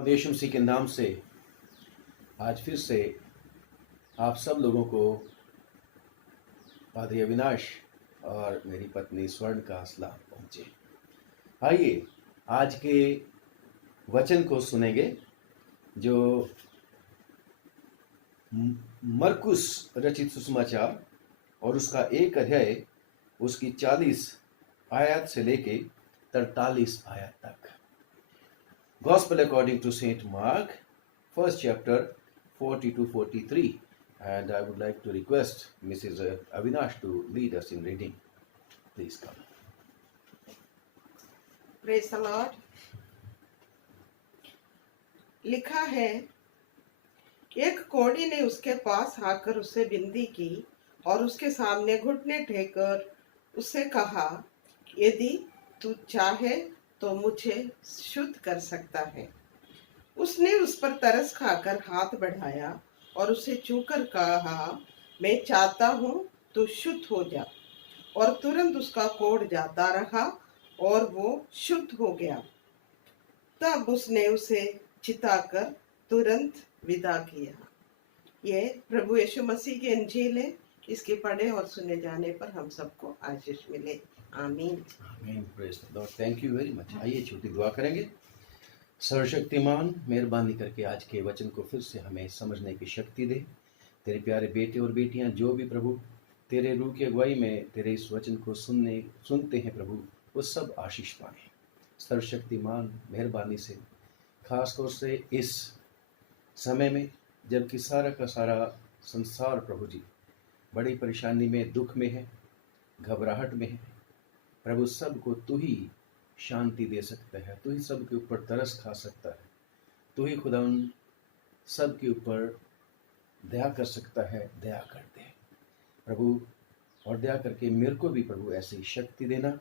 और यीशु मसीह के नाम से आज फिर से आप सब लोगों को पादरी अविनाश और मेरी पत्नी स्वर्ण का सलाम पहुंचे। आइए आज के वचन को सुनेंगे जो मरकुस रचित सुसमाचार और उसका 1 अध्याय उसकी 40 आयत से लेके 43 आयत तक। Gospel according to Saint Mark, first chapter 40 to 43, and I would like to request Mrs. Avinash to lead us in reading. Please come. Praise the Lord. लिखा है, एक कोढ़ी ने उसके पास आकर उससे विनती की और उसके सामने घुटने टेककर उससे कहा, यदि तू चाहे तो मुझे शुद्ध कर सकता है। उसने उस पर तरस खाकर हाथ बढ़ाया और उसे छूकर कहा, मैं चाहता हूँ तू शुद्ध हो जा। और तुरंत उसका कोढ़ जाता रहा और वो शुद्ध हो गया। तब उसने उसे चिताकर तुरंत विदा किया। ये प्रभु यीशु मसीह की इंजील है। इसके पढ़े और सुने जाने पर हम सबको आशीष मिले। आमीन। आमीन। Praise the Lord. Thank you very much. आइए छोटी दुआ करेंगे। सर्वशक्तिमान, मेहरबानी करके आज के वचन को फिर से हमें समझने की शक्ति दे। तेरे प्यारे बेटे और बेटियां जो भी प्रभु तेरे रूह की अगुवाई में तेरे इस वचन को सुनते हैं प्रभु, वो सब आशीष पाए। सर्वशक्तिमान, मेहरबानी से खास तौर से इस समय में जबकि सारा का सारा संसार प्रभु जी बड़ी परेशानी में, दुख में है, घबराहट में है प्रभु, सबको तू ही शांति दे सकता है। तू ही सबके ऊपर तरस खा सकता है। तू ही खुदा उन सब के ऊपर दया कर सकता है। दया कर दे प्रभु, और दया करके मेरे को भी प्रभु ऐसी शक्ति देना,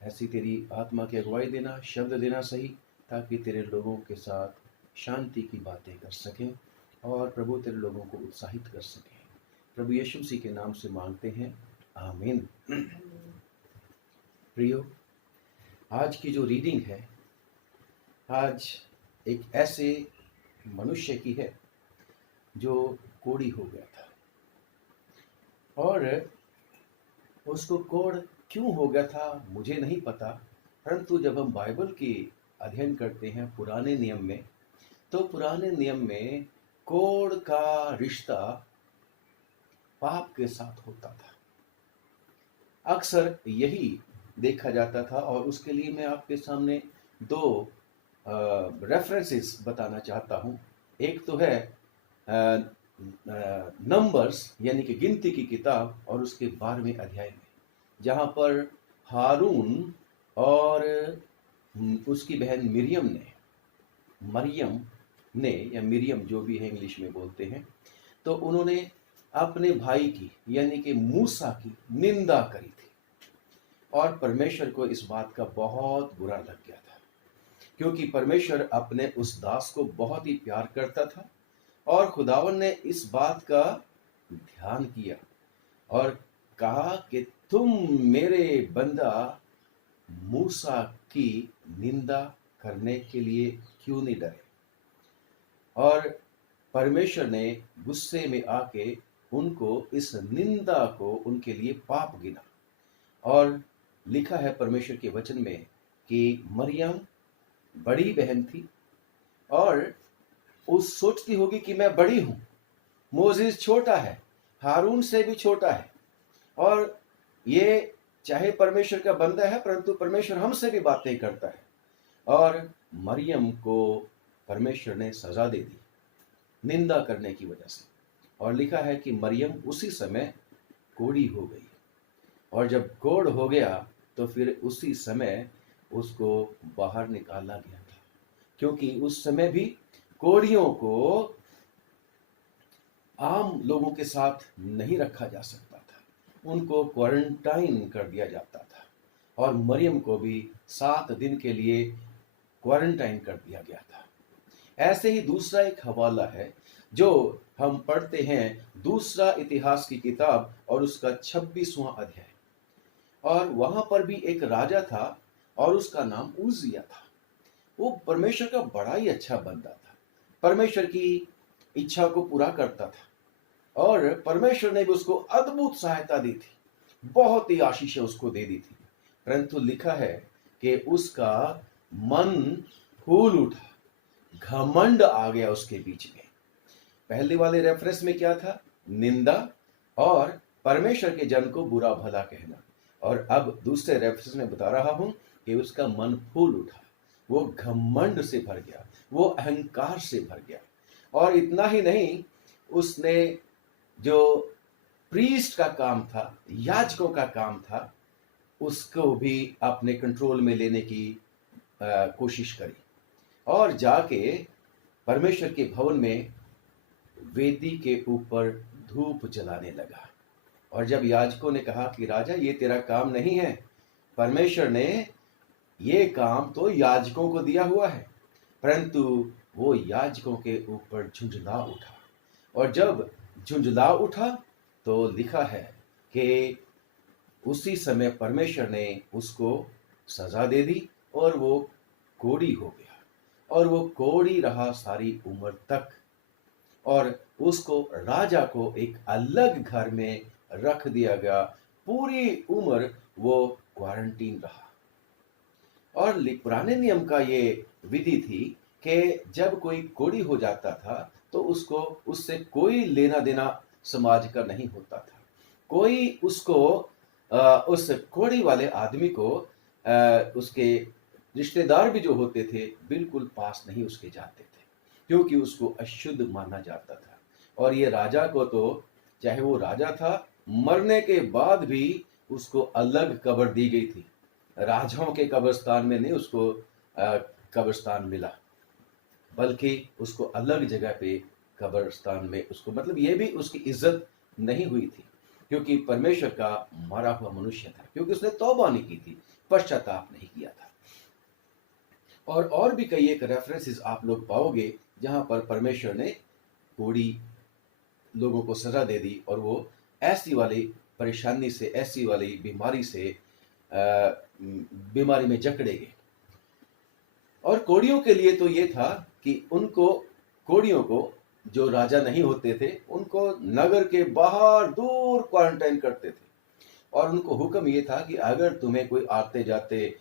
ऐसी तेरी आत्मा की अगुवाई देना, शब्द देना सही, ताकि तेरे लोगों के साथ शांति की बातें कर सकें और प्रभु तेरे लोगों को उत्साहित कर सकें। प्रभु यीशु मसीह के नाम से मांगते हैं, आमीन। प्रियो, आज की जो रीडिंग है, आज एक ऐसे मनुष्य की है जो कोढ़ी हो गया था। और उसको कोढ़ क्यों हो गया था मुझे नहीं पता, परंतु जब हम बाइबल की अध्ययन करते हैं पुराने नियम में, तो पुराने नियम में कोढ़ का रिश्ता पाप के साथ होता था। अक्सर यही देखा जाता था। और उसके लिए मैं आपके सामने 2 रेफरेंसेस बताना चाहता हूँ। एक तो है नंबर्स यानी कि गिनती की किताब और उसके 12वें अध्याय में, जहाँ पर हारून और उसकी बहन मरियम ने या मिरियम जो भी है इंग्लिश में बोलते हैं, तो उन्होंने अपने भाई की यानी कि मूसा की निंदा करी थी। और परमेश्वर को इस बात का बहुत बुरा लग गया था, क्योंकि परमेश्वर अपने उस दास को बहुत ही प्यार करता था। और खुदावन ने इस बात का ध्यान किया और कहा कि तुम मेरे बंदा मूसा की निंदा करने के लिए क्यों नहीं डरे। और परमेश्वर ने गुस्से में आके उनको इस निंदा को उनके लिए पाप गिना। और लिखा है परमेश्वर के वचन में कि मरियम बड़ी बहन थी और उस सोचती होगी कि मैं बड़ी हूं, मोसेस छोटा है, हारून से भी छोटा है, और ये चाहे परमेश्वर का बंदा है परंतु परमेश्वर हमसे भी बातें करता है। और मरियम को परमेश्वर ने सजा दे दी निंदा करने की वजह से। और लिखा है कि मरियम उसी समय कोढ़ी हो गई। और जब कोढ़ हो गया तो फिर उसी समय उसको बाहर निकाला गया था, क्योंकि उस समय भी कोढ़ियों को आम लोगों के साथ नहीं रखा जा सकता था, उनको क्वारंटाइन कर दिया जाता था। और मरियम को भी 7 दिन के लिए क्वारंटाइन कर दिया गया था। ऐसे ही दूसरा एक हवाला है जो हम पढ़ते हैं, दूसरा इतिहास की किताब और उसका 26वां अध्याय। और वहां पर भी एक राजा था और उसका नाम उजिया था। वो परमेश्वर का बड़ा ही अच्छा बंदा था, परमेश्वर की इच्छा को पूरा करता था और परमेश्वर ने भी उसको अद्भुत सहायता दी थी, बहुत ही आशीषें उसको दे दी थी। परंतु लिखा है कि उसका मन फूल उठा, घमंड आ गया उसके बीच में। पहले वाले रेफरेंस में क्या था? निंदा और परमेश्वर के जन को बुरा भला कहना। और अब दूसरे रेफरेंस में बता रहा हूं कि उसका मन फूल उठा, वो घमंड से भर गया, वो अहंकार से भर गया। और इतना ही नहीं, उसने जो प्रीस्ट का काम था, याजकों का काम था, उसको भी अपने कंट्रोल में लेने की कोशिश करी और जाके परमेश्वर के भवन में वेदी के ऊपर धूप जलाने लगा। और जब याजकों ने कहा कि राजा ये तेरा काम नहीं है, परमेश्वर ने ये काम तो याजकों को दिया हुआ है, परंतु वो याजकों के ऊपर झुंझला उठा। और जब झुंझला उठा तो लिखा है कि उसी समय परमेश्वर ने उसको सजा दे दी और वो कोढ़ी हो गया और वो कोढ़ी रहा सारी उम्र तक। और उसको राजा को एक अलग घर में रख दिया गया, पूरी उम्र वो क्वारंटीन रहा। और पुराने नियम का ये विधि थी कि जब कोई कोढ़ी हो जाता था तो उसको उससे कोई लेना देना समाज का नहीं होता था। कोई उसको उस कोढ़ी वाले आदमी को उसके रिश्तेदार भी जो होते थे बिल्कुल पास नहीं उसके जाते थे, क्योंकि उसको अशुद्ध माना जाता था। और ये राजा को तो, चाहे वो राजा था, मरने के बाद भी उसको अलग कब्र दी गई थी। राजाओं के कब्रिस्तान में नहीं उसको कब्रिस्तान मिला, बल्कि उसको अलग जगह पे कब्रिस्तान में उसको, मतलब ये भी उसकी इज्जत नहीं हुई थी, क्योंकि परमेश्वर का मरा हुआ मनुष्य था, क्योंकि उसने तौबा नहीं की थी, पश्चाताप नहीं किया था। और भी कई एक रेफरेंसेस आप लोग पाओगे जहां पर परमेश्वर ने कोढ़ी लोगों को सजा दे दी और वो ऐसी वाली परेशानी से, ऐसी वाली बीमारी से बीमारी में जकड़े गए। और कोढ़ियों के लिए तो ये था कि उनको, कोढ़ियों को, जो राजा नहीं होते थे, उनको नगर के बाहर दूर क्वारंटाइन करते थे। और उनको हुक्म ये था कि अगर तुम्हें कोई आते जाते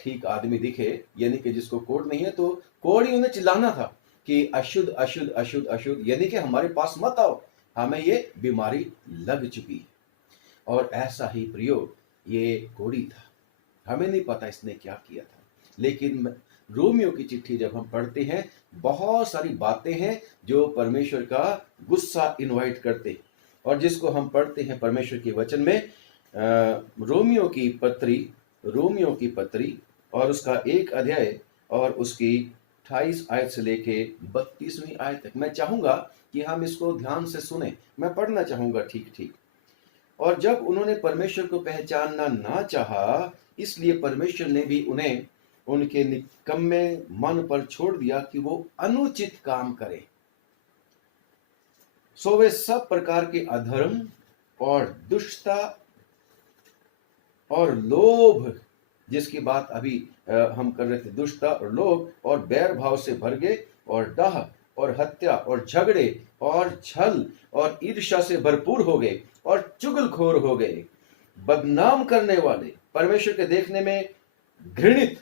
ठीक आदमी दिखे, यानी कि जिसको कोढ़ नहीं है, तो कोढ़ी उन्हें चिल्लाना था कि अशुद्ध अशुद्ध अशुद्ध अशुद्ध, यानी कि हमारे पास मत आओ, हमें ये बीमारी लग चुकी है। और ऐसा ही प्रयोग ये कोढ़ी था। हमें नहीं पता इसने क्या किया था, लेकिन रोमियो की चिट्ठी जब हम पढ़ते हैं, बहुत सारी बातें हैं जो परमेश्वर का गुस्सा इनवाइट करते। और जिसको हम पढ़ते हैं परमेश्वर के वचन में, रोमियो की पत्री और उसका 1 अध्याय और उसकी 28 आयत से लेके 32वीं आयत तक। मैं चाहूंगा कि हम इसको ध्यान से सुने, मैं पढ़ना चाहूंगा ठीक ठीक। और जब उन्होंने परमेश्वर को पहचानना ना चाहा, इसलिए परमेश्वर ने भी उन्हें उनके निकम्मे मन पर छोड़ दिया कि वो अनुचित काम करें। सो वे सब प्रकार के अधर्म और दुष्टता और लोभ, जिसकी बात अभी हम कर रहे थे, दुष्टता और लोभ और बैर भाव से भर गए, और डाह और हत्या और झगड़े और छल और ईर्ष्या से भरपूर हो गए और चुगलखोर हो गए, बदनाम करने वाले, परमेश्वर के देखने में घृणित,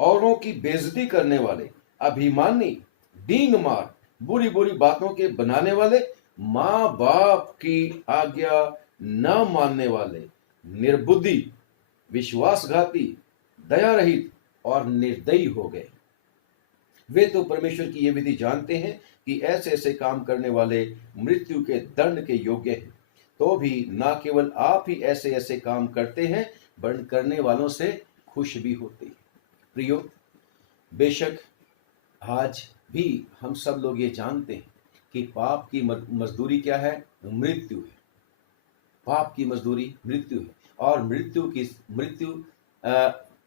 औरों की बेइज्जती करने वाले, अभिमानी, डींग मार, बुरी बुरी बातों के बनाने वाले, माँ बाप की आज्ञा न मानने वाले, निर्बुद्धि, विश्वासघाती, दया रहित और निर्दयी हो गए। वे तो परमेश्वर की ये विधि जानते हैं कि ऐसे ऐसे काम करने वाले मृत्यु के दंड के योग्य हैं। तो भी ना केवल आप ही ऐसे ऐसे काम करते हैं, वरन करने वालों से खुश भी होते हैं। प्रियो, बेशक आज भी हम सब लोग ये जानते हैं कि पाप की मजदूरी क्या है? मृत्यु है। पाप की मजदूरी मृत्यु है। और मृत्यु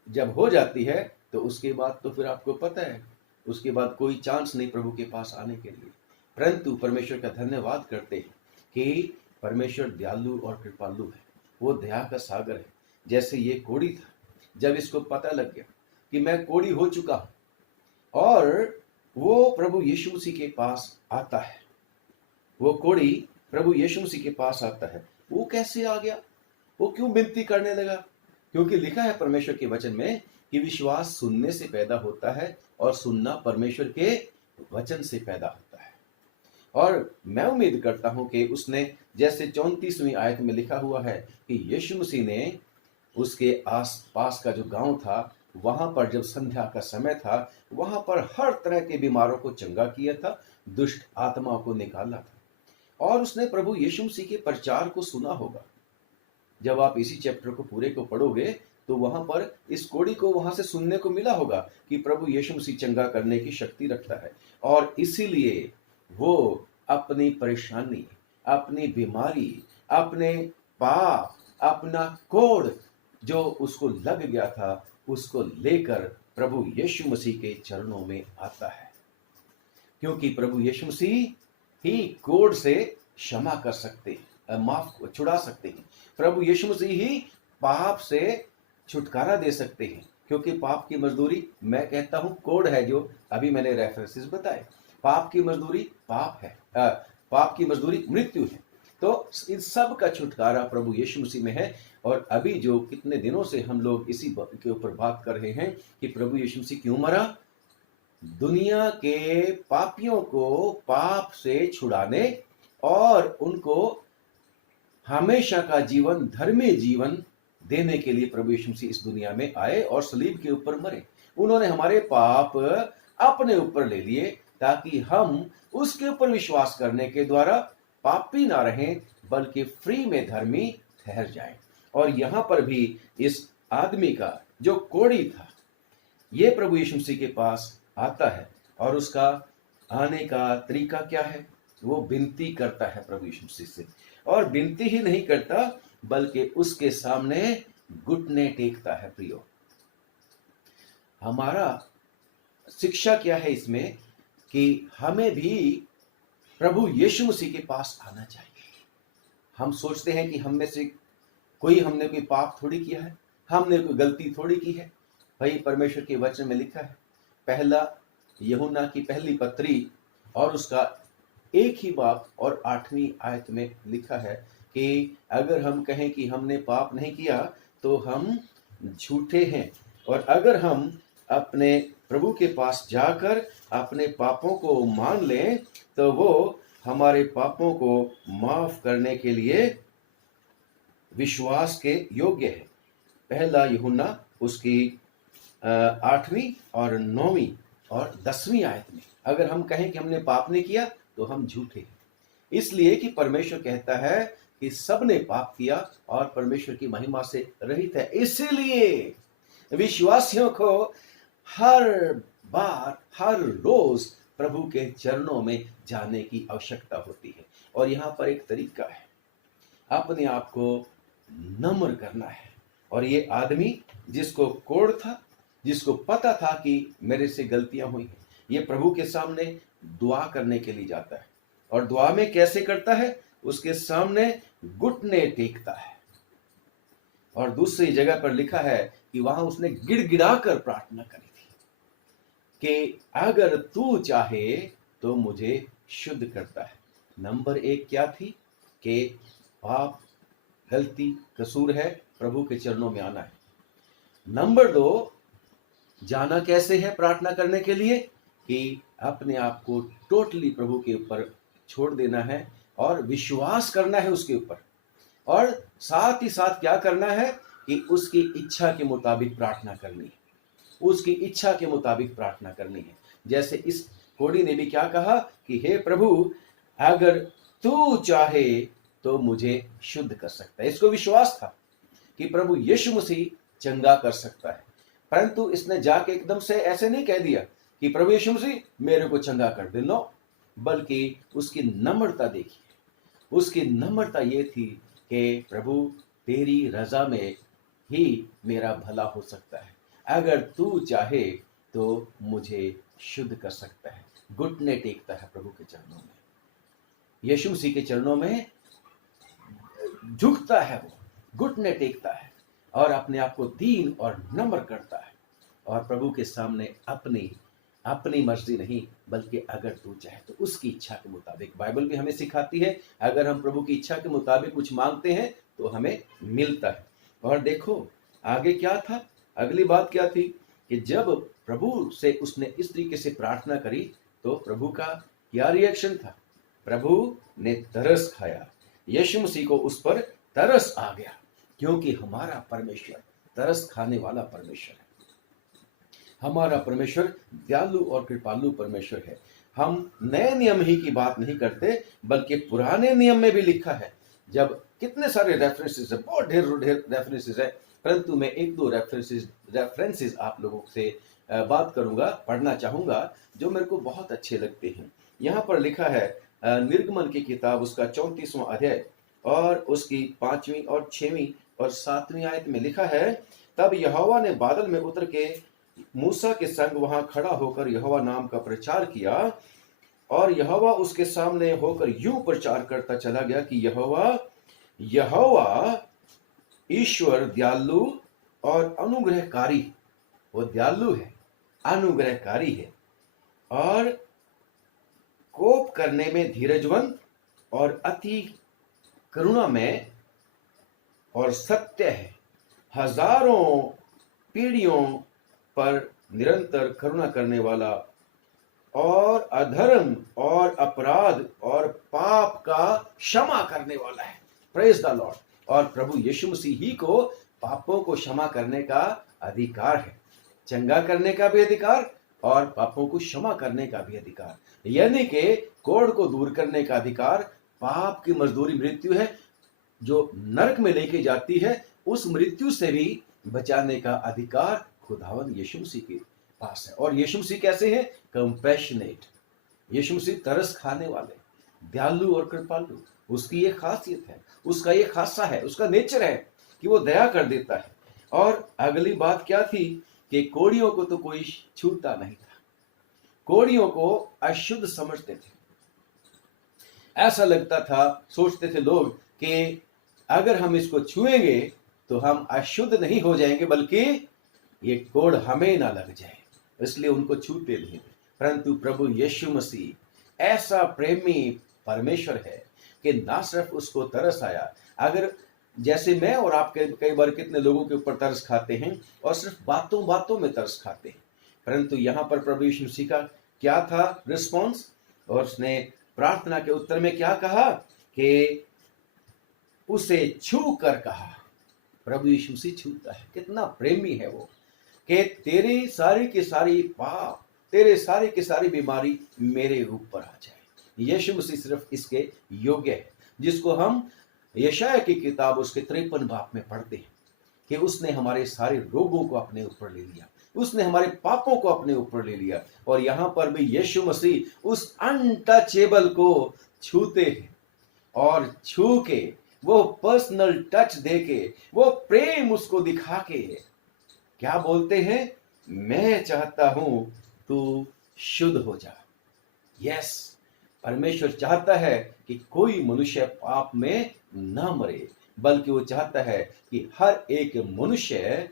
जब हो जाती है तो उसके बाद तो फिर आपको पता है, उसके बाद कोई चांस नहीं प्रभु के पास आने के लिए। परंतु परमेश्वर का धन्यवाद करते हैं कि परमेश्वर दयालु और कृपालु है, वो दया का सागर है। जैसे ये कोढ़ी था, जब इसको पता लग गया कि मैं कोढ़ी हो चुका हूं, और वो प्रभु यीशु मसीह के पास आता है। वो कोढ़ी प्रभु यीशु मसीह के पास आता है। वो कैसे आ गया? वो क्यों विनती करने लगा? क्योंकि लिखा है परमेश्वर के वचन में कि विश्वास सुनने से पैदा होता है और सुनना परमेश्वर के वचन से पैदा होता है। और मैं उम्मीद करता हूं कि उसने, जैसे 34वीं आयत में लिखा हुआ है कि यीशु मसीह ने उसके आस पास का जो गांव था, वहां पर जब संध्या का समय था, वहां पर हर तरह के बीमारों को चंगा किया था, दुष्ट आत्माओं को निकाला था। और उसने प्रभु यीशु मसीह के प्रचार को सुना होगा। जब आप इसी चैप्टर को पूरे को पढ़ोगे तो वहां पर इस कोढ़ी को वहां से सुनने को मिला होगा कि प्रभु यीशु मसीह चंगा करने की शक्ति रखता है। और इसीलिए वो अपनी परेशानी, अपनी बीमारी, अपने पाप, अपना कोढ़ जो उसको लग गया था, उसको लेकर प्रभु यीशु मसीह के चरणों में आता है। क्योंकि प्रभु यीशु मसीह ही कोढ़ से क्षमा कर सकते हैं, माफ छुड़ा सकते हैं। प्रभु यीशु मसीह ही पाप से छुटकारा दे सकते हैं। क्योंकि पाप की मजदूरी, मैं कहता हूं, कोढ़ है। जो अभी मैंने रेफरेंसेस बताए, पाप की मजदूरी पाप है, पाप की मजदूरी मृत्यु है। तो इन सब का छुटकारा प्रभु यीशु मसीह में है। और अभी जो कितने दिनों से हम लोग इसी के ऊपर बात कर रहे हैं कि प्रभु यीशु मसीह क्यों मरा? दुनिया के पापियों को पाप से छुड़ाने और उनको हमेशा का जीवन, धर्मी जीवन देने के लिए प्रभु यीशु मसीह इस दुनिया में आए और सलीब के ऊपर मरे। उन्होंने हमारे पाप अपने ऊपर ले लिए ताकि हम उसके ऊपर विश्वास करने के द्वारा पापी ना रहें, बल्कि फ्री में धर्मी ठहर जाएं। और यहां पर भी इस आदमी का जो कोढ़ी था, ये प्रभु यीशु मसीह के पास आता है। और उसका आने का तरीका क्या है? वो विनती करता है प्रभु यीशु मसीह से। और विनती ही नहीं करता, बल्कि उसके सामने घुटने टेकता है। प्रियो, हमारा शिक्षा क्या है इसमें कि हमें भी प्रभु यीशु मसीह के पास आना चाहिए। हम सोचते हैं कि हम में से हमने कोई पाप थोड़ी किया है, हमने कोई गलती थोड़ी की है। भाई, परमेश्वर के वचन में लिखा है, पहला यूहन्ना की पहली पत्री और उसका 1 ही बाब और 8वीं आयत में लिखा है कि अगर हम कहें कि हमने पाप नहीं किया तो हम झूठे हैं। और अगर हम अपने प्रभु के पास जाकर अपने पापों को मान लें तो वो हमारे पापों को माफ करने के लिए विश्वास के योग्य है। पहला यूहन्ना उसकी 8वीं और 9वीं और 10वीं आयत में अगर हम कहें कि हमने पाप नहीं किया तो हम झूठे हैं। इसलिए कि परमेश्वर कहता है कि सबने पाप किया और परमेश्वर की महिमा से रहित है। इसीलिए विश्वासियों को हर बार, हर रोज प्रभु के चरणों में जाने की आवश्यकता होती है। और यहाँ पर एक तरीका है, अपने आप को नम्र करना है। और ये आदमी जिसको कोढ़ था, जिसको पता था कि मेरे से गलतियां हुई हैं, ये प्रभु के सामने दुआ करने के लिए जाता है। और दुआ में कैसे करता है? उसके सामने घुटने टेकता है। और दूसरी जगह पर लिखा है कि वहां उसने गिड़गिड़ा कर प्रार्थना करी थी कि अगर तू चाहे तो मुझे शुद्ध करता है। नंबर 1 क्या थी? कि पाप, गलती, कसूर है, प्रभु के चरणों में आना है। नंबर 2, जाना कैसे है प्रार्थना करने के लिए? कि अपने आप को टोटली प्रभु के ऊपर छोड़ देना है और विश्वास करना है उसके ऊपर। और साथ ही साथ क्या करना है कि उसकी इच्छा के मुताबिक प्रार्थना करनी है, उसकी इच्छा के मुताबिक प्रार्थना करनी है। जैसे इस कोढ़ी ने भी क्या कहा कि हे प्रभु, अगर तू चाहे तो मुझे शुद्ध कर सकता है। इसको विश्वास था कि प्रभु यीशु मसीह चंगा कर सकता है। परंतु इसने जाके एकदम से ऐसे नहीं कह दिया कि प्रभु यीशु मसीह मेरे को चंगा कर दे, नो। बल्कि उसकी नम्रता देखिए। उसकी नम्रता ये थी कि प्रभु, तेरी रजा में ही मेरा भला हो सकता है, अगर तू चाहे तो मुझे शुद्ध कर सकता है। घुटने टेकता है प्रभु के चरणों में, यीशु मसीह के चरणों में झुकता है, वो घुटने टेकता है और अपने आप को दीन और नम्र करता है और प्रभु के सामने अपनी अपनी मर्जी नहीं, बल्कि अगर तू चाहे तो उसकी इच्छा के मुताबिक। बाइबल भी हमें सिखाती है अगर हम प्रभु की इच्छा के मुताबिक कुछ मांगते हैं तो हमें मिलता है। और देखो आगे क्या था, अगली बात क्या थी कि जब प्रभु से उसने इस तरीके से प्रार्थना करी तो प्रभु का क्या रिएक्शन था? प्रभु ने तरस खाया, यीशु मसीह को उस पर तरस आ गया, क्योंकि हमारा परमेश्वर तरस खाने वाला परमेश्वर है। हमारा परमेश्वर दयालु और कृपालु परमेश्वर है। हम नए नियम ही की बात नहीं करते, बल्कि पुराने नियम में भी लिखा है। जब कितने सारे रेफरेंसेस है, बहुत ढेर रेफरेंसेस है, परंतु मैं एक दो रेफरेंसेस आप लोगों से बात करूंगा, पढ़ना चाहूंगा, जो मेरे को बहुत अच्छे लगते हैं। यहाँ पर लिखा है निर्गमन की किताब उसका 34वां अध्याय और उसकी 5वीं और 6वीं और 7वीं आयत में लिखा है, तब यहोवा ने बादल में उतर के मूसा के संग वहां खड़ा होकर यहोवा नाम का प्रचार किया, और यहोवा उसके सामने होकर यूं प्रचार करता चला गया कि यहोवा ईश्वर दयालु और अनुग्रहकारी, वो दयालु है, अनुग्रहकारी है, और कोप करने में धीरजवंत और अति करुणा में और सत्य है, हजारों पीढ़ियों पर निरंतर करुणा करने वाला, और अधर्म और अपराध और पाप का क्षमा करने वाला है। Praise the Lord. और प्रभु यीशु मसीह ही को पापों को क्षमा करने का अधिकार है, चंगा करने का भी अधिकार और पापों को क्षमा करने का भी अधिकार, यानी कि कोढ़ को दूर करने का अधिकार। पाप की मजदूरी मृत्यु है, जो नरक में लेके जाती है, उस मृत्यु से भी बचाने का अधिकार खुदावन यीशु मसीह के पास है। और यीशु मसीह कैसे हैं? कंपैशनेट। यीशु मसीह तरस खाने वाले, दयालु और कृपालु, उसकी ये खासियत है, उसका ये खासा है, उसका नेचर है कि वो दया कर देता है। और अगली बात क्या थी कि कोढ़ियों को तो कोई छूता नहीं था, कोढ़ियों को अशुद्ध समझते थे। ऐसा लगता था, सोचते थे लोग कि अगर हम इसको छुएंगे तो हम अशुद्ध नहीं हो जाएंगे, बल्कि ये कोढ़ हमें ना लग जाए, इसलिए उनको छूते नहीं। परंतु प्रभु यीशु मसीह ऐसा प्रेमी परमेश्वर है कि ना सिर्फ उसको तरस आया, अगर जैसे मैं और आप कई बार कितने लोगों के ऊपर तरस खाते हैं और सिर्फ बातों बातों में तरस खाते हैं, परंतु यहाँ पर प्रभु यीशु मसीह का क्या था रिस्पॉन्स? और उसने प्रार्थना के उत्तर में क्या कहा कि उसे छू कर कहा। प्रभु यीशु मसीह छूता है, कितना प्रेमी है वो, कि तेरी सारी की सारी पाप, तेरे सारी की सारी बीमारी मेरे ऊपर आ जाए। यीशु मसीह सिर्फ इसके योग्य है, जिसको हम यशायाह की किताब उसके 53 बाब में पढ़ते हैं कि उसने हमारे सारे रोगों को अपने ऊपर ले लिया, उसने हमारे पापों को अपने ऊपर ले लिया। और यहाँ पर भी यीशु मसीह उस अनटचेबल को छूते हैं, और छू के वो पर्सनल टच दे के, वो प्रेम उसको दिखा के क्या बोलते हैं? मैं चाहता हूं तू शुद्ध हो जा। यस, परमेश्वर चाहता है कि कोई मनुष्य पाप में ना मरे, बल्कि वो चाहता है कि हर एक मनुष्य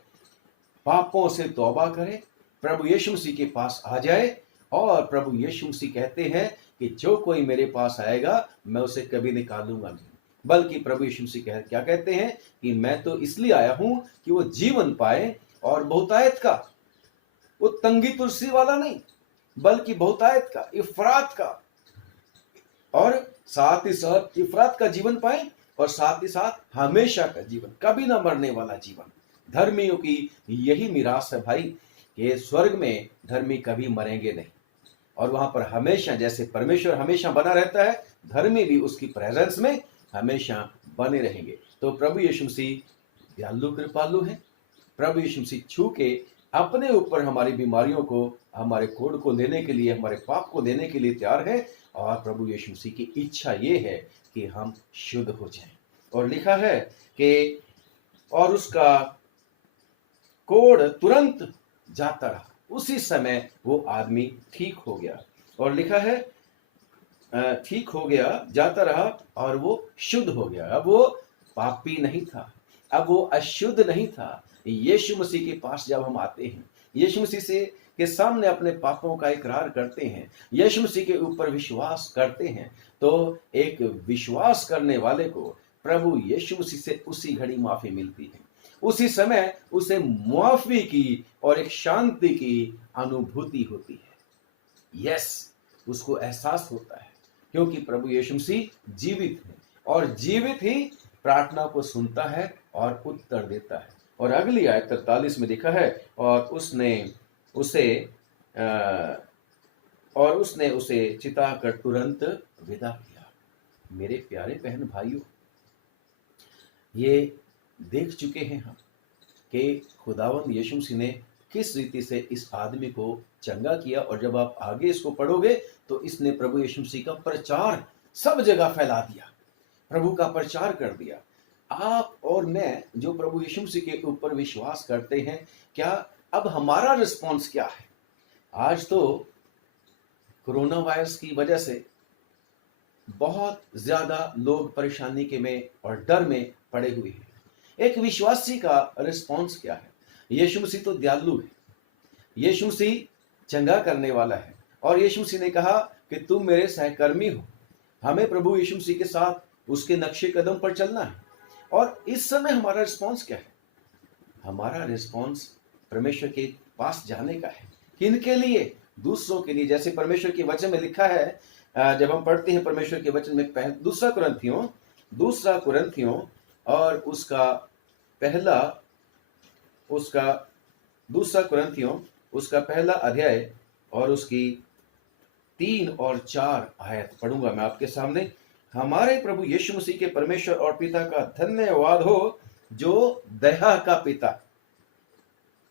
पापों से तौबा करे, प्रभु यीशु मसीह के पास आ जाए। और प्रभु यीशु मसीह कहते हैं कि जो कोई मेरे पास आएगा मैं उसे कभी निकालूंगा नहीं, बल्कि प्रभु यीशु मसीह क्या कहते हैं कि मैं तो इसलिए आया हूं कि वो जीवन पाए, और बहुतायत का, वो तंगी तुलसी वाला नहीं, बल्कि बहुतायत का, इफरात का, और साथ ही साथ इफरात का जीवन पाए, और साथ ही साथ हमेशा का जीवन, कभी ना मरने वाला जीवन। धर्मियों की यही मिरास है भाई, कि स्वर्ग में धर्मी कभी मरेंगे नहीं, और वहां पर हमेशा, जैसे परमेश्वर हमेशा बना रहता है, धर्मी भी उसकी प्रेजेंस में हमेशा बने रहेंगे। तो प्रभु यीशु मसीह दयालु कृपालु है। प्रभु यीशु मसीह छू के अपने ऊपर हमारी बीमारियों को, हमारे कोढ़ को लेने के लिए, हमारे पाप को लेने के लिए तैयार है। और प्रभु यीशु मसीह की इच्छा ये है कि हम शुद्ध हो जाएं। और लिखा है कि और उसका कोढ़ तुरंत जाता रहा, उसी समय वो आदमी ठीक हो गया। और लिखा है ठीक हो गया, जाता रहा, और वो शुद्ध हो गया। अब वो पापी नहीं था, अब वो अशुद्ध नहीं था। यीशु मसीह के पास जब हम आते हैं, यीशु मसीह से के सामने अपने पापों का इकरार करते हैं, यीशु मसीह के ऊपर विश्वास करते हैं, तो एक विश्वास करने वाले को प्रभु यीशु मसीह से उसी घड़ी माफी मिलती है। उसी समय उसे मुआफी की और एक शांति की अनुभूति होती है। यस, उसको एहसास होता है, क्योंकि प्रभु यीशु मसीह जीवित है और जीवित ही प्रार्थना को सुनता है और उत्तर देता है। और अगली आयत 43 में लिखा है, और उसने उसे चिताकर तुरंत विदा किया। मेरे प्यारे बहन भाइयों, ये देख चुके हैं हम कि खुदावंद यीशु मसीह ने किस रीति से इस आदमी को चंगा किया। और जब आप आगे इसको पढ़ोगे तो इसने प्रभु यीशु मसीह का प्रचार सब जगह फैला दिया, प्रभु का प्रचार कर दिया। आप और मैं जो प्रभु यीशु मसीह के ऊपर विश्वास करते हैं, क्या अब हमारा रिस्पॉन्स क्या है? आज तो कोरोना वायरस की वजह से बहुत ज्यादा लोग परेशानी के में और डर में पड़े हुए हैं। एक विश्वासी का रिस्पॉन्स क्या है? यीशु मसीह तो दयालु है, यीशु मसीह चंगा करने वाला है, और यीशु मसीह ने कहा कि तुम मेरे सहकर्मी हो। हमें प्रभु यीशु मसीह के साथ उसके नक्शे कदम पर चलना है। और इस समय हमारा रिस्पॉन्स क्या है? हमारा रिस्पॉन्स परमेश्वर के पास जाने का है। किनके लिए? दूसरों के लिए। जैसे परमेश्वर के वचन में लिखा है, जब हम पढ़ते हैं परमेश्वर के वचन में दूसरा कुरिन्थियों और उसका पहला अध्याय और उसकी 3 और 4 आयत पढ़ूंगा मैं आपके सामने। हमारे प्रभु यीशु मसीह के परमेश्वर और पिता का धन्यवाद हो, जो दया का पिता।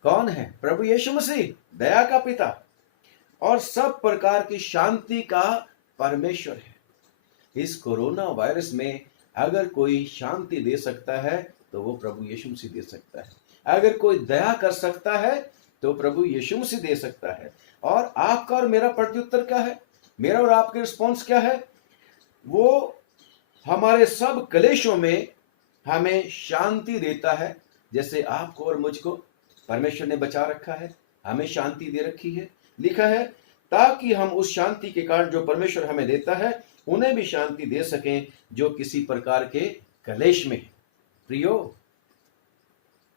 कौन है? प्रभु यीशु मसीह, दया का पिता और सब प्रकार की शांति का परमेश्वर है। इस कोरोना वायरस में अगर कोई शांति दे सकता है तो वो प्रभु यीशु मसीह दे सकता है। अगर कोई दया कर सकता है तो प्रभु यीशु मसीह दे सकता है। और आपका और मेरा प्रत्युत्तर क्या है? मेरा और आपके रिस्पॉन्स क्या है? वो हमारे सब क्लेशों में हमें शांति देता है। जैसे आपको और मुझको परमेश्वर ने बचा रखा है, हमें शांति दे रखी है। लिखा है, ताकि हम उस शांति के कारण जो परमेश्वर हमें देता है उन्हें भी शांति दे सकें जो किसी प्रकार के क्लेश में है। प्रियो,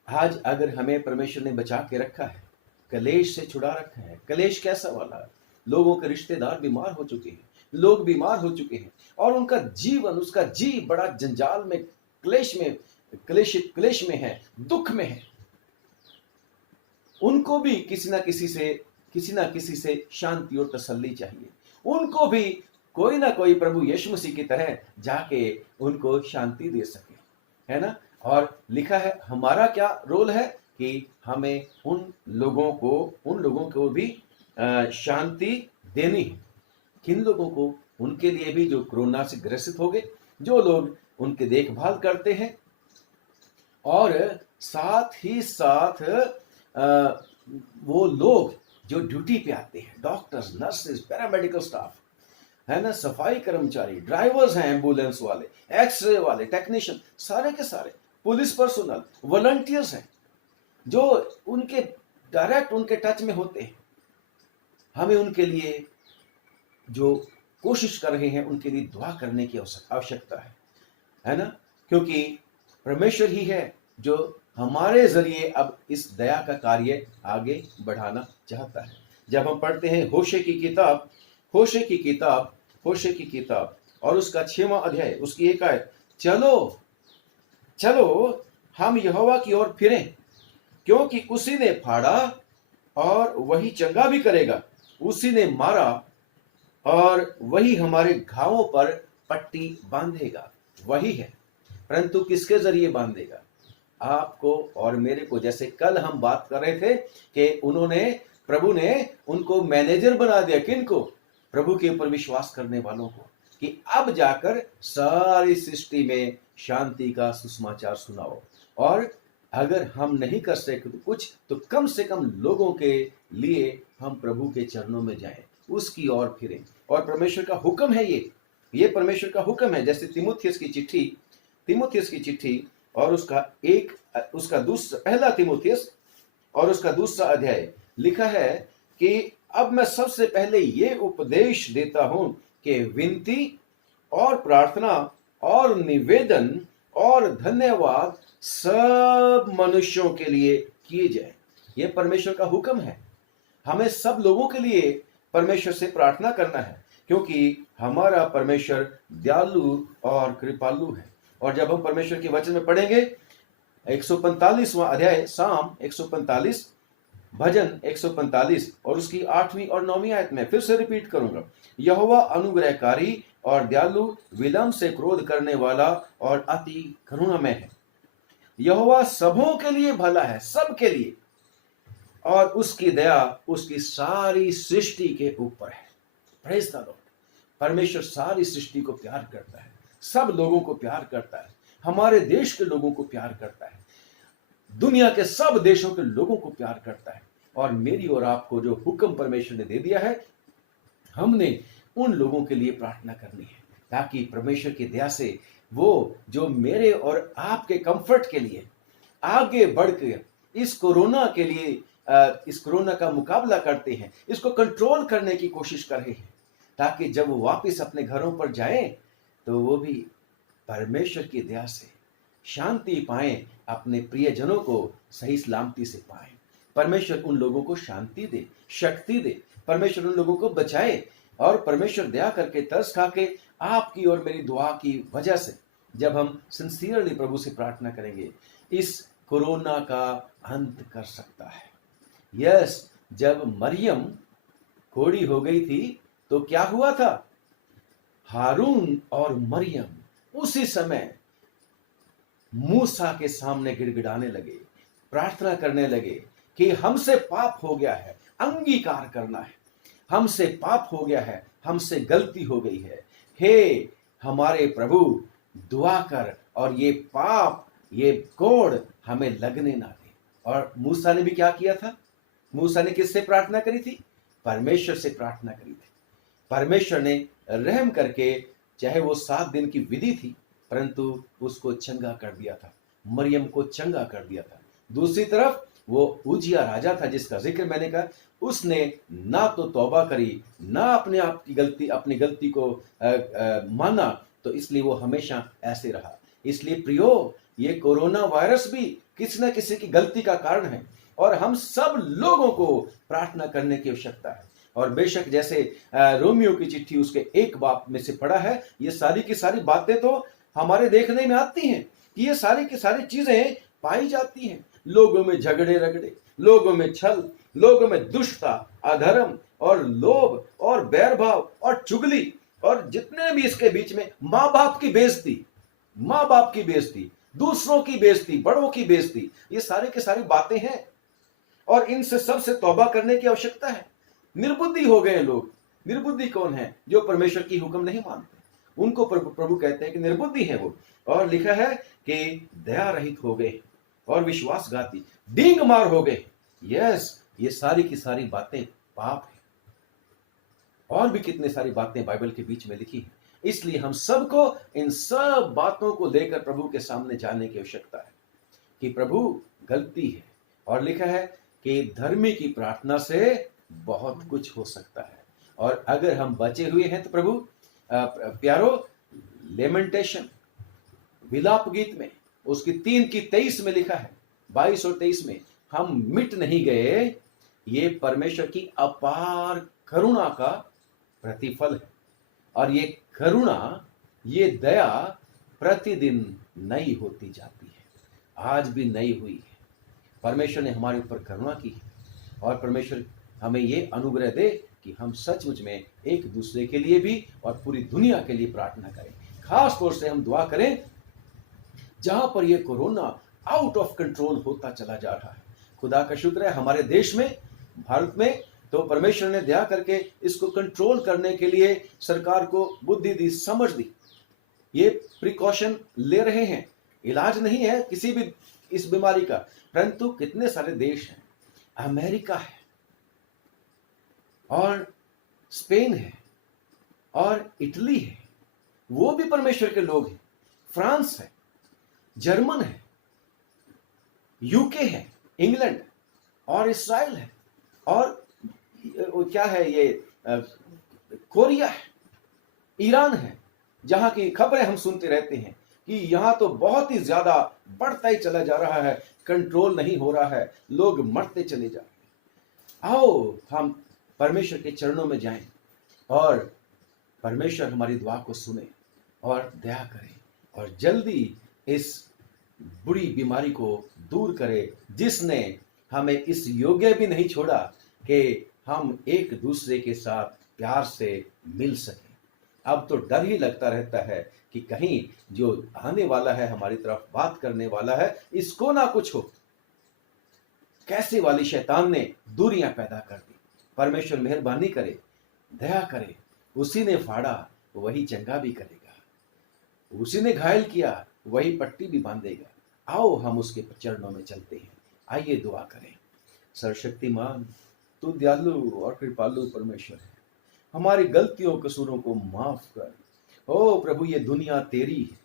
आज अगर हमें परमेश्वर ने बचा के रखा है, क्लेश से छुड़ा रखा है। क्लेश कैसा वाला? लोगों के रिश्तेदार बीमार हो चुके हैं, लोग बीमार हो चुके हैं और उनका जीवन, उसका जी बड़ा जंजाल में, क्लेश में है, दुख में है। उनको भी किसी ना किसी से शांति और तसल्ली चाहिए। उनको भी कोई ना कोई प्रभु यीशु मसीह की तरह जाके उनको शांति दे सके, है ना। और लिखा है हमारा क्या रोल है कि हमें उन लोगों को भी शांति देनी है। किन लोगों को? उनके लिए भी जो कोरोना से ग्रसित हो गए, जो लोग उनके देखभाल करते हैं, और साथ ही साथ वो लोग जो ड्यूटी पे आते हैं, डॉक्टर्स, नर्सेस, पैरामेडिकल स्टाफ, है ना, सफाई कर्मचारी, ड्राइवर्स हैं, एम्बुलेंस वाले, एक्सरे वाले, टेक्नीशियन, सारे के सारे, पुलिस पर्सनल, वॉलंटियर्स हैं जो उनके डायरेक्ट उनके टच में होते हैं। हमें उनके लिए जो कोशिश कर रहे हैं उनके लिए दुआ करने की आवश्यकता है ना, क्योंकि परमेश्वर ही है जो हमारे जरिए अब इस दया का कार्य आगे बढ़ाना चाहता है। जब हम पढ़ते हैं होशे की किताब और उसका 6वां अध्याय, उसकी 1 आयत, चलो हम यहोवा की ओर फिरें, क्योंकि उसी ने फाड़ा और वही चंगा भी करेगा, उसी ने मारा और वही हमारे घावों पर पट्टी बांधेगा। वही है, परंतु किसके जरिए बांधेगा? आपको और मेरे को। जैसे कल हम बात कर रहे थे कि प्रभु ने उनको मैनेजर बना दिया। किनको? प्रभु के ऊपर विश्वास करने वालों को, कि अब जाकर सारी सृष्टि में शांति का सुसमाचार सुनाओ। और अगर हम नहीं कर सकते कुछ, तो कम से कम लोगों के लिए हम प्रभु के चरणों में जाएं, उसकी ओर फिरें। और परमेश्वर का हुक्म है, ये परमेश्वर का हुक्म है। जैसे तीमुथियुस की चिट्ठी और उसका पहला तीमुथियुस और उसका 2 अध्याय लिखा है कि अब मैं सबसे पहले ये उपदेश देता हूं कि विनती और प्रार्थना और निवेदन और धन्यवाद सब मनुष्यों के लिए किए जाए। यह परमेश्वर का हुक्म है। हमें सब लोगों के लिए परमेश्वर से प्रार्थना करना है, क्योंकि हमारा परमेश्वर दयालु और कृपालु है। और जब हम परमेश्वर के वचन में पढ़ेंगे 145वां अध्याय साम 145 भजन 145 और उसकी 8वीं और 9वीं आयत में फिर से रिपीट करूंगा। यहोवा अनुग्रहकारी और दयालु, विलंब से क्रोध करने वाला और अति करुणामय है। यहोवा सबों के लिए भला है, सबके लिए, और उसकी दया उसकी सारी सृष्टि के ऊपर है। Praise the Lord. परमेश्वर सारी सृष्टि को प्यार करता है, सब लोगों को प्यार करता है, हमारे देश के लोगों को प्यार करता है, दुनिया के सब देशों के लोगों को प्यार करता है। और मेरी और आपको जो हुक्म परमेश्वर ने दे दिया है, हमने उन लोगों के लिए प्रार्थना करनी है, ताकि परमेश्वर की दया से वो जो मेरे और आपके कंफर्ट के लिए आगे बढ़कर इस कोरोना के लिए इस कोरोना का मुकाबला करते हैं, इसको कंट्रोल करने की कोशिश कर रहे हैं, ताकि जब वो वापस अपने घरों पर जाएं तो वो भी परमेश्वर की दया से शांति पाएं, अपने प्रियजनों को सही सलामती से पाएं। परमेश्वर उन लोगों को शांति दे, शक्ति दे, परमेश्वर उन लोगों को बचाए। और परमेश्वर दया करके, तरस खा के आपकी और मेरी दुआ की वजह से जब हम सिंसियरली प्रभु से प्रार्थना करेंगे, इस कोरोना का अंत कर सकता है। यस, जब मरियम कोढ़ी हो गई थी तो क्या हुआ था? हारून और मरियम उसी समय मूसा के सामने गिड़गिड़ाने लगे, प्रार्थना करने लगे कि हमसे पाप हो गया है, अंगीकार करना है, हमसे पाप हो गया है, हमसे गलती हो गई है, हे हमारे प्रभु दुआ कर और ये पाप, ये कोढ़ हमें लगने ना दे। और मूसा ने भी क्या किया था? मूसा ने किससे प्रार्थना करी थी? परमेश्वर से प्रार्थना करी थी। परमेश्वर ने रहम करके, चाहे वो 7 दिन की विधि थी, परंतु उसको चंगा कर दिया था, मरियम को चंगा कर दिया था। दूसरी तरफ वो उजिया राजा था जिसका जिक्र मैंने कहा, उसने ना तो तौबा करी, ना अपनी गलती को माना, तो इसलिए वो हमेशा ऐसे रहा। इसलिए प्रियो, ये कोरोना वायरस भी किसी न किसी की गलती का कारण है और हम सब लोगों को प्रार्थना करने की आवश्यकता है। और बेशक जैसे रोमियो की चिट्ठी उसके 1 बाब में से पढ़ा है, ये सारी की सारी बातें तो हमारे देखने में आती हैं कि ये सारी की सारी चीजें पाई जाती हैं। लोगों में झगड़े रगड़े, लोगों में छल, लोगों में दुष्टता, अधर्म और लोभ और बैरभाव और चुगली, और जितने भी इसके बीच में माँ बाप की बेइज्जती, दूसरों की बेइज्जती, बड़ों की बेइज्जती, ये सारी की सारी बातें हैं और इनसे सबसे तौबा करने की आवश्यकता है। निर्बुद्धि हो गए लोग। निर्बुद्धि कौन है? जो परमेश्वर की हुक्म नहीं मानते, उनको प्रभु कहते हैं कि निर्बुद्धि है वो। और लिखा है कि दया रहित हो गए और विश्वासघाती, डींग मार हो गए। यस, ये सारी की सारी बातें पाप है। और भी कितने सारी बातें बाइबल के बीच में लिखी है। इसलिए हम सबको इन सब बातों को लेकर प्रभु के सामने जाने की आवश्यकता है कि प्रभु गलती है। और लिखा है कि धर्मी की प्रार्थना से बहुत कुछ हो सकता है। और अगर हम बचे हुए हैं तो प्रभु प्यारो, लेमेंटेशन, विलाप गीत में उसकी 3 की 23 में लिखा है, 22 और 23 में, हम मिट नहीं गए, ये परमेश्वर की अपार करुणा का प्रतिफल है। और ये करुणा, ये दया प्रतिदिन नई होती जाती है। आज भी नई हुई है। परमेश्वर ने हमारे ऊपर करुणा की है और परमेश्वर हमें ये अनुग्रह दे कि हम सचमुच में एक दूसरे के लिए भी और पूरी दुनिया के लिए प्रार्थना करें। खास तौर से हम दुआ करें जहां पर ये कोरोना आउट ऑफ कंट्रोल होता चला जा रहा है। खुदा का शुक्र है हमारे देश में, भारत में, तो परमेश्वर ने दया करके इसको कंट्रोल करने के लिए सरकार को बुद्धि दी, समझ दी। ये प्रिकॉशन ले रहे हैं। इलाज नहीं है किसी भी इस बीमारी का, परंतु कितने सारे देश हैं, अमेरिका है और स्पेन है और इटली है, वो भी परमेश्वर के लोग हैं। फ्रांस है, जर्मन है, यूके है, इंग्लैंड और इस्राइल है। और वो क्या है, ये कोरिया है, ईरान है, जहां की खबरें हम सुनते रहते हैं कि यहां तो बहुत ही ज्यादा बढ़ता ही चला जा रहा है, कंट्रोल नहीं हो रहा है, लोग मरते चले जा रहे हैं। आओ हम परमेश्वर के चरणों में जाएं और परमेश्वर हमारी दुआ को सुने और दया करे और जल्दी इस बुरी बीमारी को दूर करे, जिसने हमें इस योग्य भी नहीं छोड़ा कि हम एक दूसरे के साथ प्यार से मिल सकें। अब तो डर ही लगता रहता है कि कहीं जो आने वाला है, हमारी तरफ बात करने वाला है, इसको ना कुछ हो। कैसे वाली शैतान ने दूरियां पैदा कर दी। परमेश्वर मेहरबानी करे, दया करे। उसी ने फाड़ा वही चंगा भी करेगा, उसी ने घायल किया वही पट्टी भी बांधेगा। आओ हम उसके चरणों में चलते हैं। आइए दुआ करें। सर्वशक्तिमान, तू दयालु और कृपालु परमेश्वर है। हमारी गलतियों कसूरों को माफ कर। ओ प्रभु, ये दुनिया तेरी है,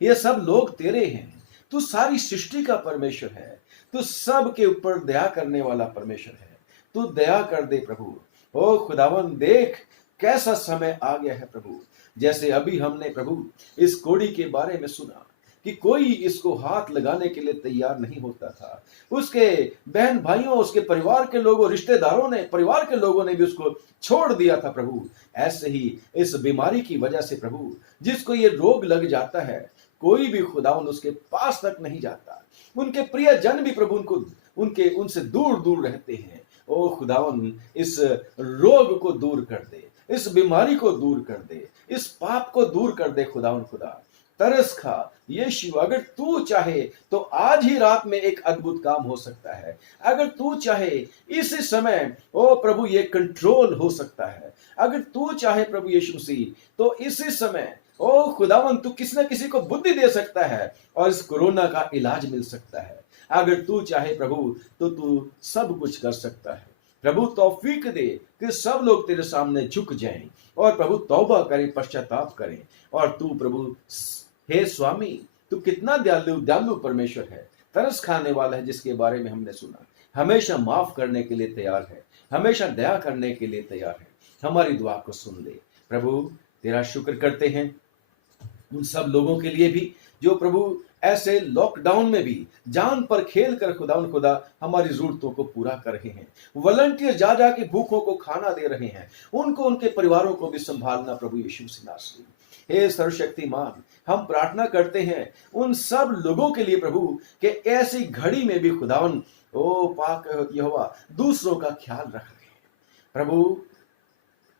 ये सब लोग तेरे हैं। तू सारी सृष्टि का परमेश्वर है। तू सब के ऊपर दया करने वाला परमेश्वर है। तू दया कर दे प्रभु। ओ खुदावन, देख कैसा समय आ गया है प्रभु। जैसे अभी हमने प्रभु इस कोड़ी के बारे में सुना कि कोई इसको हाथ लगाने के लिए तैयार नहीं होता था। उसके बहन भाइयों, उसके परिवार के लोगों, रिश्तेदारों ने, परिवार के लोगों ने भी उसको छोड़ दिया था प्रभु। ऐसे ही इस बीमारी की वजह से प्रभु, जिसको ये रोग लग जाता है, कोई भी खुदावन उसके पास तक नहीं जाता। उनके प्रिय जन भी प्रभु उनसे दूर दूर रहते हैं। ओ खुदावन, इस रोग को दूर कर दे, इस बीमारी को दूर कर दे, इस पाप को दूर कर दे खुदावन। खुदा तरस खा यीशु, अगर तू चाहे तो आज ही रात में एक अद्भुत काम हो सकता है। अगर तू चाहे इस समय, ओ प्रभु, ये कंट्रोल हो सकता है। अगर तू चाहे प्रभु यीशु मसीह, तो इसी समय ओ खुदावन, तू किसी न किसी को बुद्धि दे सकता है और इस कोरोना का इलाज मिल सकता है। अगर तू चाहे प्रभु, तो तू सब कुछ कर सकता है। प्रभु तौफीक दे कि सब लोग तेरे सामने झुक जाएं और प्रभु तौबा करें, पश्चाताप करें। और तू प्रभु, हे स्वामी, तू कितना दयालु परमेश्वर है, तरस खाने वाला है, जिसके बारे में हमने सुना। हमेशा माफ करने के लिए तैयार है, हमेशा दया करने के लिए तैयार है। हमारी दुआ को सुन ले प्रभु। तेरा शुक्र करते हैं उन सब लोगों के लिए भी जो प्रभु ऐसे लॉकडाउन में भी जान पर खेल कर खुदा हमारी जरूरतों को पूरा कर रहे हैं। वॉलंटियर जा जाके भूखों को खाना दे रहे हैं। उनको, उनके परिवारों को भी संभालना प्रभु यीशु मसीह नासरी। हे सर्वशक्तिमान, हम प्रार्थना करते हैं उन सब लोगों के लिए प्रभु कि ऐसी घड़ी में भी खुदावन, ओ पाक यहोवा, दूसरों का ख्याल रख रहे हैं प्रभु।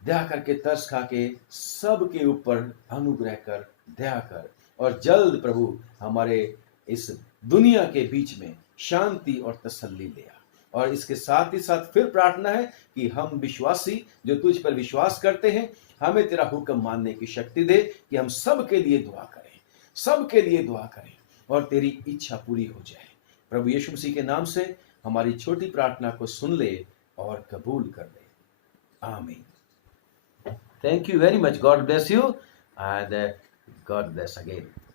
दया करके, तरस खा के सब के ऊपर अनुग्रह कर, दया कर और जल्द प्रभु हमारे इस दुनिया के बीच में शांति और तसल्ली ले आ। और इसके साथ ही साथ फिर प्रार्थना है कि हम विश्वासी जो तुझ पर विश्वास करते हैं, हमें तेरा हुक्म मानने की शक्ति दे कि हम सब के लिए दुआ करें, सब के लिए दुआ करें और तेरी इच्छा पूरी हो जाए। प्रभु यीशु मसीह के नाम से हमारी छोटी प्रार्थना को सुन ले और कबूल कर ले। आमीन। Thank you very much. God bless you and God bless again.